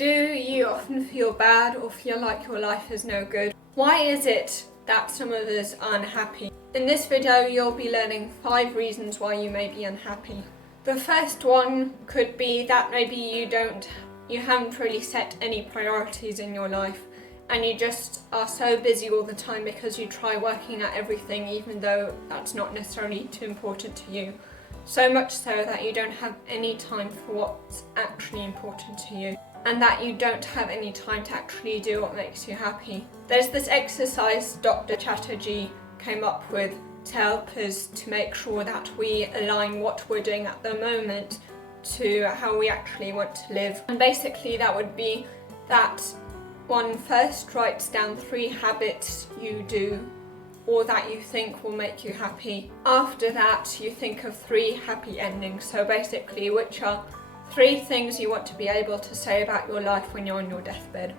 Do you often feel bad or feel like your life is no good? Why is it that some of us are unhappy? In this video, you'll be learning 5 reasons why you may be unhappy. The first one could be that maybe you haven't really set any priorities in your life, and you just are so busy all the time because you try working at everything even though that's not necessarily too important to you. So much so that you don't have any time for what's actually important to you, and that you don't have any time to actually do what makes you happy. There's this exercise Dr. Chatterjee came up with to help us to make sure that we align what we're doing at the moment to how we actually want to live. And basically that would be that one first writes down 3 habits you do or that you think will make you happy. After that, you think of 3 happy endings. So basically, which are 3 things you want to be able to say about your life when you're on your deathbed.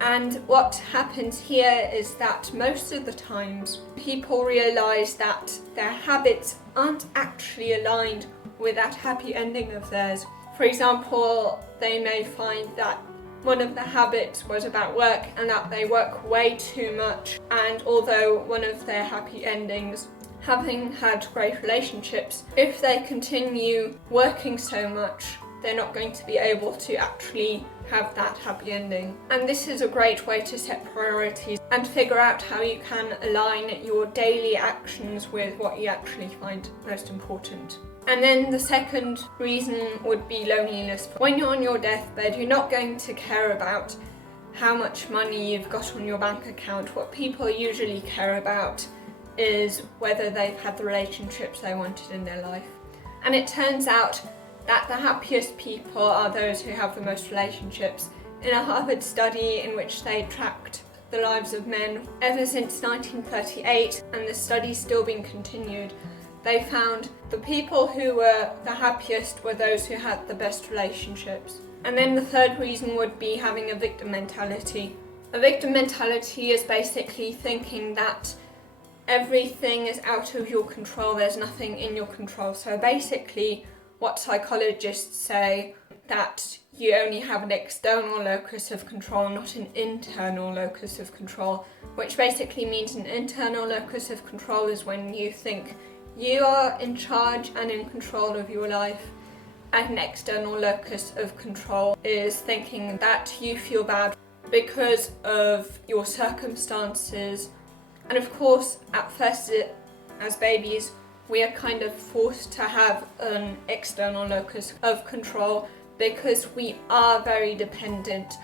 And what happens here is that most of the times people realise that their habits aren't actually aligned with that happy ending of theirs. For example, they may find that one of the habits was about work and that they work way too much, and although one of their happy endings, having had great relationships, if they continue working so much, they're not going to be able to actually have that happy ending. And this is a great way to set priorities and figure out how you can align your daily actions with what you actually find most important. And then the second reason would be loneliness. When you're on your deathbed, you're not going to care about how much money you've got on your bank account. What people usually care about is whether they've had the relationships they wanted in their life. And it turns out that the happiest people are those who have the most relationships. In a Harvard study in which they tracked the lives of men ever since 1938, and the study's still being continued, they found the people who were the happiest were those who had the best relationships. And then the third reason would be having a victim mentality. A victim mentality is basically thinking that everything is out of your control, there's nothing in your control. So basically what psychologists say, that you only have an external locus of control, not an internal locus of control, which basically means an internal locus of control is when you think you are in charge and in control of your life, and an external locus of control is thinking that you feel bad because of your circumstances. And of course, at first, as babies, we are kind of forced to have an external locus of control because we are very dependent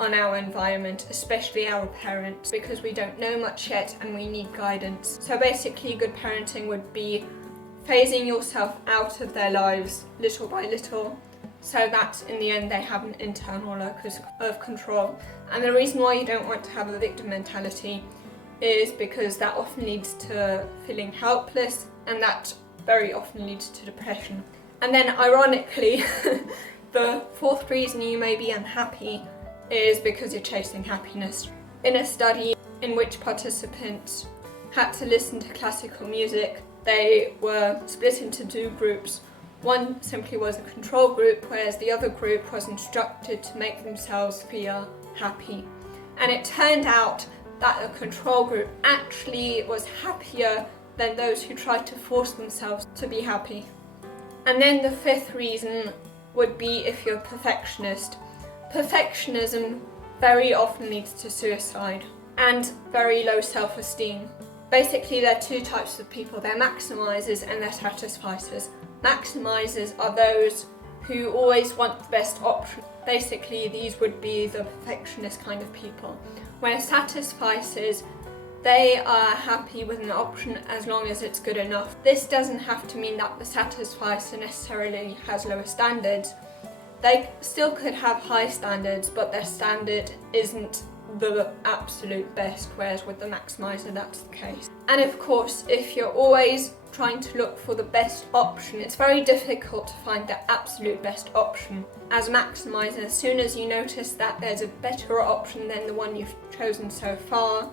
on our environment, especially our parents, because we don't know much yet and we need guidance. So basically, good parenting would be phasing yourself out of their lives little by little, so that in the end they have an internal locus of control. And the reason why you don't want to have a victim mentality is because that often leads to feeling helpless, and that very often leads to depression. And then ironically, the 4th reason you may be unhappy is because you're chasing happiness. In a study in which participants had to listen to classical music, they were split into 2 groups. One simply was a control group, whereas the other group was instructed to make themselves feel happy. And it turned out that the control group actually was happier than those who tried to force themselves to be happy. And then the 5th reason would be if you're a perfectionist. Perfectionism very often leads to suicide and very low self-esteem. Basically, there are 2 types of people. They're maximizers and they're satisficers. Maximizers are those who always want the best option. Basically, these would be the perfectionist kind of people. Whereas satisficers, they are happy with an option as long as it's good enough. This doesn't have to mean that the satisficer necessarily has lower standards. They still could have high standards, but their standard isn't the absolute best, whereas with the maximizer that's the case. And of course, if you're always trying to look for the best option, it's very difficult to find the absolute best option. As a maximizer, as soon as you notice that there's a better option than the one you've chosen so far,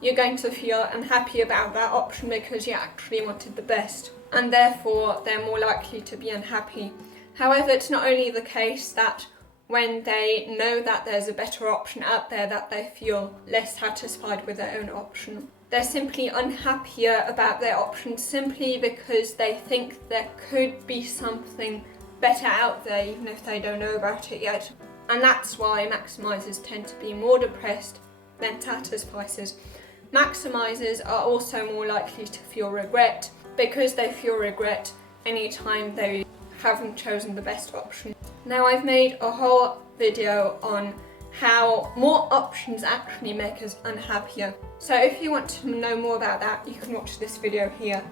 you're going to feel unhappy about that option because you actually wanted the best, and therefore they're more likely to be unhappy. However, it's not only the case that when they know that there's a better option out there, that they feel less satisfied with their own option. They're simply unhappier about their option simply because they think there could be something better out there, even if they don't know about it yet. And that's why maximisers tend to be more depressed than satisficers. Maximisers are also more likely to feel regret because they feel regret anytime they haven't chosen the best option. Now, I've made a whole video on how more options actually make us unhappier. So if you want to know more about that, you can watch this video here.